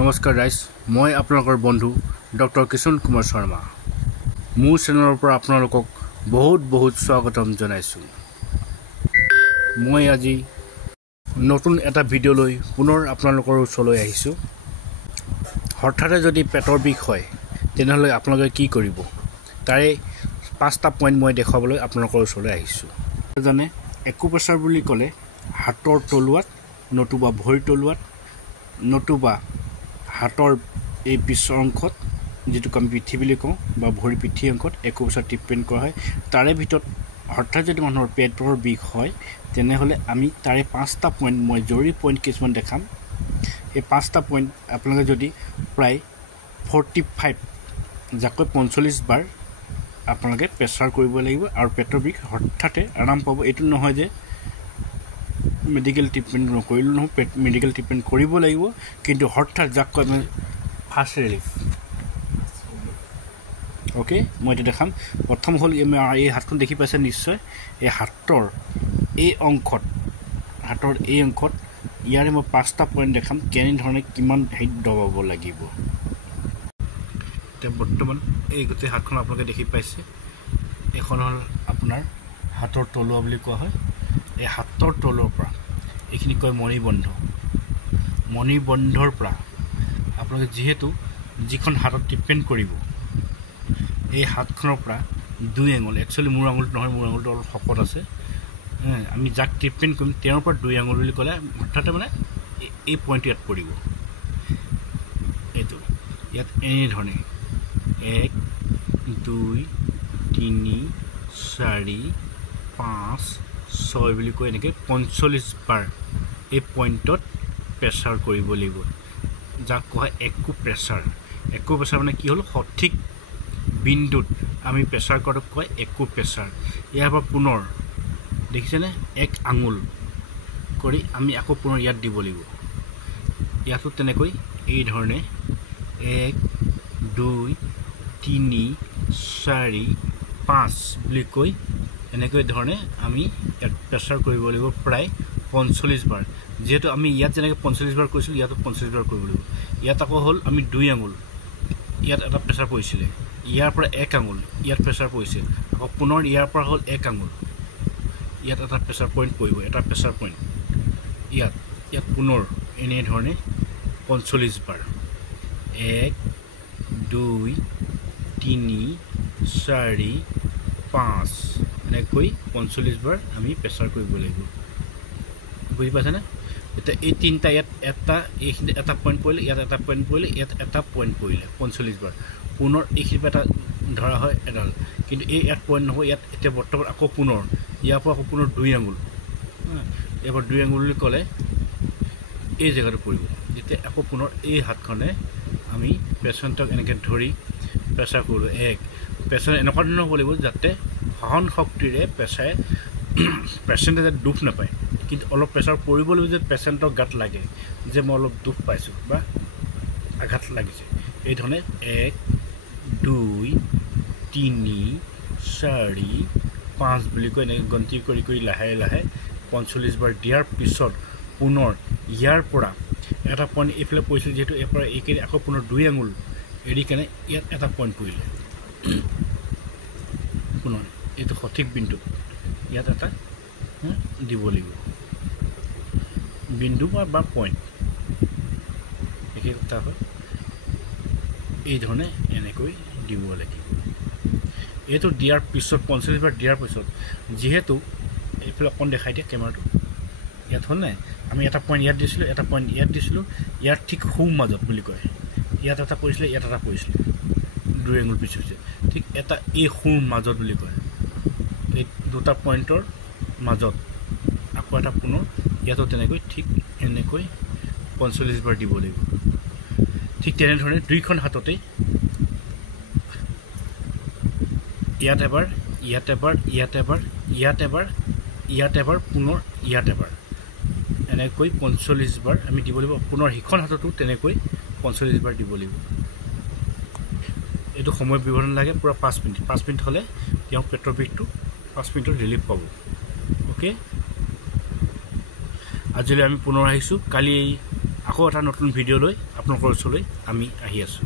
নমস্কাৰ ৰাইজ, মই আপোনালোকৰ বন্ধু ডক্টৰ কিশোৰ কুমাৰ শৰ্মা। মোৰ চেনেলৰ পৰা আপোনালোকক বহুত স্বাগতম জনাইছোঁ। মই আজি নতুন এটা ভিডিঅ' লৈ পুনৰ আপোনালোকৰ ওচৰলৈ আহিছোঁ। হঠাতে যদি পেটৰ বিষ হয় তেনেহ'লে আপোনালোকে কি কৰিব, তাৰে 5টা পইণ্ট মই দেখুৱাবলৈ আপোনালোকৰ ওচৰলৈ আহিছোঁ। জানে একুপ্ৰেছাৰ বুলি ক'লে হাতৰ তলুৱাত নতুবা ভৰিৰ তলুৱাত নতুবা হাতৰ এই পিছৰ অংশত, যিটোক আমি পিঠি বুলি কওঁ বা ভৰি পিঠি অংশত একুপ্ৰেছাৰ ট্ৰিটমেণ্ট কৰা হয়। তাৰে ভিতৰত হঠাৎ যদি মানুহৰ পেটৰ বিষ হয় তেনেহ'লে আমি তাৰে 5টা পইণ্ট, মই জৰুৰী পইণ্ট কিছুমান দেখাম। এই 5টা পইণ্ট আপোনালোকে যদি প্ৰায় 45 যাকৈ 45 বাৰ আপোনালোকে প্ৰেছাৰ কৰিব লাগিব আৰু পেটৰ বিষ হঠাতে আৰাম পাব। এইটো নহয় যে মেডিকেল ট্ৰিটমেণ্ট নকৰিলেও নহয়, মেডিকেল ট্ৰিটমেণ্ট কৰিব লাগিব, কিন্তু হঠাৎ যাক কয় আমি ফাৰ্ষ্ট ৰিলিফ। অ'কে, মই এইটো দেখাম। প্ৰথম হ'ল এই হাতখন দেখি পাইছে নিশ্চয়। এই হাতৰ এই অংশত ইয়াৰে মই 5টা পইণ্ট দেখাম, কেনেধৰণে কিমান হেৰিত দবাব লাগিব। এতিয়া বৰ্তমান এই গোটেই হাতখন আপোনালোকে দেখি পাইছে। এখন হ'ল আপোনাৰ হাতৰ তলুৱা বুলি কোৱা হয়। এই হাতৰ তলুৱাৰ পৰা এইখিনি কয় মণিবন্ধৰ পৰা আপোনালোকে যিহেতু যিখন হাতত ট্ৰিটমেণ্ট কৰিব, এই হাতখনৰ পৰা 2 আঙুল, একচুৱেলি মোৰ আঙুলটো নহয়, মোৰ আঙুলটো অলপ শকত আছে। আমি যাক ট্ৰিটমেণ্ট কৰিম তেওঁৰ পৰা 2 আঙুল বুলি ক'লে হঠাতে মানে এই পইণ্টটো ইয়াত পৰিব। এইটো ইয়াত এনেধৰণে 1 2 3 4 5 6 বুলি কৈ এনেকৈ 45 বাৰ এই পইণ্টত প্ৰেছাৰ কৰিব লাগিব, যাক কোৱা হয় একুপ্ৰেছাৰ। একুপ্ৰেছাৰ মানে কি হ'ল, সঠিক বিন্দুত আমি প্ৰেছাৰ কৰাটোক কয় একুপ্ৰেছাৰ। ইয়াৰ পৰা পুনৰ দেখিছেনে 1 আঙুল কৰি আমি আকৌ পুনৰ ইয়াত দিব লাগিব। ইয়াতো তেনেকৈ এইধৰণে 1 2 3 4 5 বুলি কৈ এনেকৈ ধৰণে আমি ইয়াত প্ৰেছাৰ কৰিব লাগিব প্ৰায় 45 বাৰ। যিহেতু আমি ইয়াত যেনেকৈ 45 বাৰ কৰিছিলোঁ, ইয়াতো 45 বাৰ কৰিব লাগিব। ইয়াত আকৌ হ'ল আমি 2 আঙুল, ইয়াত এটা প্ৰেছাৰ পৰিছিলে, ইয়াৰ পৰা 1 আঙুল ইয়াত প্ৰেছাৰ পৰিছে, আকৌ পুনৰ ইয়াৰ পৰা হ'ল 1 আঙুল, ইয়াত এটা প্ৰেছাৰ পইণ্ট পৰিব, এটা প্ৰেছাৰ পইণ্ট ইয়াত পুনৰ এনেধৰণে 45 বাৰ 1 2 3 4 5 এনেকৈ 45 বাৰ আমি প্ৰেছাৰ কৰিব লাগিব। বুজি পাইছেনে? এতিয়া এই 3টা ইয়াত এইখিনি এটা পইণ্ট পৰিলে, ইয়াত এটা পইণ্ট পৰিলে, ইয়াত এটা পইণ্ট পৰিলে 45 বাৰ। পুনৰ এইখিনি এটা ধৰা হয় এডাল, কিন্তু ইয়াত পইণ্ট নহয়। ইয়াত এতিয়া বৰ্তমান আকৌ পুনৰ ইয়াৰ পৰা আকৌ পুনৰ 2 আঙুল, ইয়াৰ পৰা 2 আঙুল বুলি ক'লে এই জেগাটো পৰিব। যেতিয়া আকৌ পুনৰ এই হাতখনে আমি পেচেণ্টক এনেকৈ ধৰি প্ৰেছাৰ কৰিলোঁ। পেচেণ্ট এনেকুৱা ধৰণৰ হ'ব লাগিব যাতে সহন শক্তিৰে পেচেণ্টে যাতে দুখ নাপায়, কিন্তু অলপ প্ৰেছাৰ পৰিব লাগিব যে পেচেণ্টৰ গাত লাগে যে মই অলপ দুখ পাইছোঁ বা আঘাত লাগিছে। এইধৰণে 1 2 3 4 5 বুলি কৈ এনেকৈ গন্তি কৰি লাহে 45 বাৰ দিয়াৰ পিছত পুনৰ ইয়াৰ পৰা এটা পইণ্ট এইফালে পৰিছিল, যিহেতু ইয়াৰ পৰা এইখিনি আকৌ পুনৰ 2 আঙুল এৰি কেনে ইয়াত এটা পইণ্ট পৰিলে, পুনৰ এইটো সঠিক বিন্দু ইয়াত এটা দিব লাগিব, বিন্দু বা পইণ্ট একেই কথা হয়। এইধৰণে এনেকৈ দিব লাগিব। এইটো দিয়াৰ পিছত 45 বাৰ দিয়াৰ পিছত, যিহেতু এইফালে অকণ দেখাই দিয়ে কেমেৰাটো, ইয়াত হ'ল নাই, আমি এটা পইণ্ট ইয়াত দিছিলোঁ, এটা পইণ্ট ইয়াত দিছিলোঁ, ইয়াৰ ঠিক সোঁ মাজত বুলি কয়। ইয়াত এটা পৰিছিলে, ইয়াত এটা পৰিছিলে, 2 আঙুল পিছ হৈছে, ঠিক এটা এই সোঁ মাজত বুলি কয়। এই 2টা পইণ্টৰ মাজত আকৌ এটা পুনৰ ইয়াতো তেনেকৈ ঠিক এনেকৈ 45 বাৰ দিব লাগিব। ঠিক তেনেধৰণে 2খন হাততেই ইয়াত এবাৰ, ইয়াত এবাৰ, ইয়াত এবাৰ, ইয়াত এবাৰ, ইয়াত এবাৰ, পুনৰ ইয়াত এবাৰ, এনেকৈ 45 বাৰ আমি দিব লাগিব। পুনৰ সিখন হাততো তেনেকৈ 45 বাৰ দিব লাগিব। এইটো সময় ব্যৱধান লাগে পূৰা 5 মিনিট। 5 মিনিট হ'লে তেওঁ পেটৰ বিষটো 5 মিনিটত ৰিলিফ পাব। অ'কে, আজিলৈ আমি পুনৰ আহিছোঁ। কালি আকৌ এটা নতুন ভিডিঅ' লৈ আপোনালোকৰ ওচৰলৈ আমি আহি আছোঁ।